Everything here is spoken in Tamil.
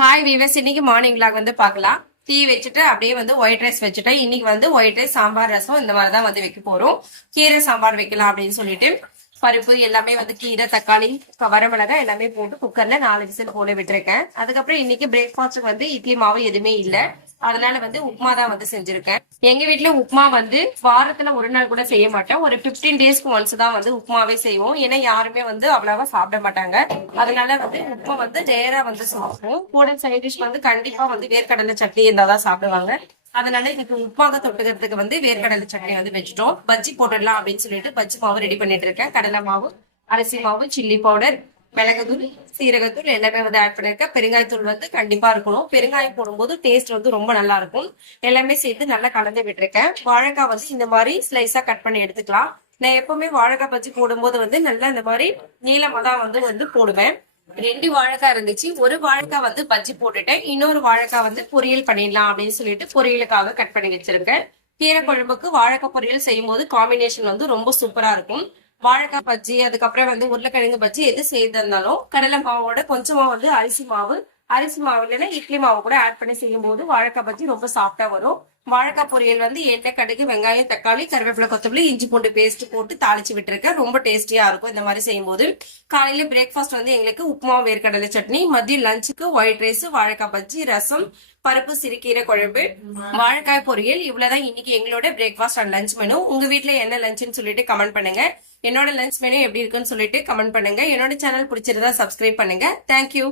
ஹாய் வீவர்ஸ், இன்னைக்கு மார்னிங் விளாக் வந்து பார்க்கலாம். டீ வச்சுட்டு அப்படியே வந்து ஒயிட் ரைஸ் வச்சுட்டேன். இன்னைக்கு வந்து ஒயிட் ரைஸ், சாம்பார், ரசம் இந்த மாதிரி தான் வந்து வைக்க போறோம். கீரை சாம்பார் வைக்கலாம் அப்படின்னு சொல்லிட்டு பருப்பு எல்லாமே வந்து கீரை, தக்காளி, வரமிளகாய் எல்லாமே போட்டு குக்கர்ல 4 விசில் போல விட்டுருக்கேன். அதுக்கப்புறம் இன்னைக்கு பிரேக்ஃபாஸ்ட்டுக்கு வந்து இட்லி மாவு எதுவுமே இல்லை, அதனால வந்து உப்புமா தான் வந்து செஞ்சிருக்கேன். எங்க வீட்டுல உப்புமா வந்து வாரத்துல ஒரு நாள் கூட செய்ய மாட்டேன். ஒரு 15 டேஸ்க்கு ஒன்ஸ் தான் வந்து உப்புமாவே செய்வோம். ஏன்னா யாருமே வந்து அவ்வளவா சாப்பிட மாட்டாங்க. அதனால வந்து உப்புமா வந்து ரேரா வந்து சாப்பிடுவோம். கூட சைட் டிஷ் வந்து கண்டிப்பா வந்து வேர்க்கடலை சட்னி இருந்தாதான் சாப்பிடுவாங்க. அதனால இன்னைக்கு உப்புமாக தொட்டுக்கிறதுக்கு வந்து வேர்க்கடலை சட்னி வந்து வச்சுட்டோம். பஜ்ஜி போட்டுடலாம் அப்படின்னு சொல்லிட்டு பஜ்ஜி மாவு ரெடி பண்ணிட்டு இருக்கேன். கடலை மாவு, அரிசி மாவு, சில்லி பவுடர், மிளகுத்தூள், சீரகத்தூள் எல்லாமே வந்து ஆட் பண்ணிருக்கேன். பெருங்காயத்தூள் வந்து கண்டிப்பா இருக்கணும். பெருங்காயம் போடும்போது டேஸ்ட் வந்து ரொம்ப நல்லா இருக்கும். எல்லாமே சேர்த்து நல்லா கலந்து விட்டுருக்கேன். வாழைக்காய் வந்து இந்த மாதிரி ஸ்லைஸா கட் பண்ணி எடுத்துக்கலாம். நான் எப்பவுமே வாழைக்காய் பஜ்ஜி போடும்போது வந்து நல்லா இந்த மாதிரி நீளமா தான் வந்து போடுவேன். 2 வாழைக்காய் இருந்துச்சு. ஒரு வாழைக்காய் வந்து பஜ்ஜி போட்டுட்டேன். இன்னொரு வாழைக்காய் வந்து பொரியல் பண்ணிடலாம் அப்படின்னு சொல்லிட்டு பொரியலுக்காக கட் பண்ணி வச்சிருக்கேன். கீரை குழம்புக்கு வாழைக்காய் பொரியல் செய்யும் போது காம்பினேஷன் வந்து ரொம்ப சூப்பரா இருக்கும். வாழைக்காய் பஜ்ஜி, அதுக்கப்புறம் வந்து உருளைக்கிழங்கு பஜ்ஜி எது செய்திருந்தாலும் கடலை மாவோட கொஞ்சமா வந்து அரிசி மாவு இல்லைன்னா இட்லி மாவு கூட ஆட் பண்ணி செய்யும் போது வாழைக்காய் பஜ்ஜி ரொம்ப சாஃப்டா வரும். வாழைக்காய் பொரியல் வந்து எண்ணெய், கடுகு, வெங்காயம், தக்காளி, கருவேப்பிலை, கொத்தமல்லி, இஞ்சி பூண்டு பேஸ்ட் போட்டு தாளிச்சு விட்டுருக்கேன். ரொம்ப டேஸ்டியா இருக்கும் இந்த மாதிரி செய்யும் போது. காலையில பிரேக்ஃபாஸ்ட் வந்து எங்களுக்கு உப்புமா, வேர்க்கடலை சட்னி. மதியம் லஞ்சுக்கு ஒயிட் ரைஸ், வாழைக்காய் பஜ்ஜி, ரசம், பருப்பு, சிறுகீரை குழம்பு, வாழைக்காய் பொரியல். இவ்வளவுதான் இன்னைக்கு எங்களோட பிரேக்ஃபாஸ்ட் அண்ட் லஞ்ச் மெனு. உங்க வீட்டுல என்ன லஞ்சுன்னு சொல்லிட்டு கமெண்ட் பண்ணுங்க. என்னோட லஞ்ச் மெனு எப்படி இருக்குன்னு சொல்லிட்டு கமெண்ட் பண்ணுங்க. என்னோட சேனல் பிடிச்சிருந்தா சப்ஸ்கிரைப் பண்ணுங்க. தேங்க்யூ.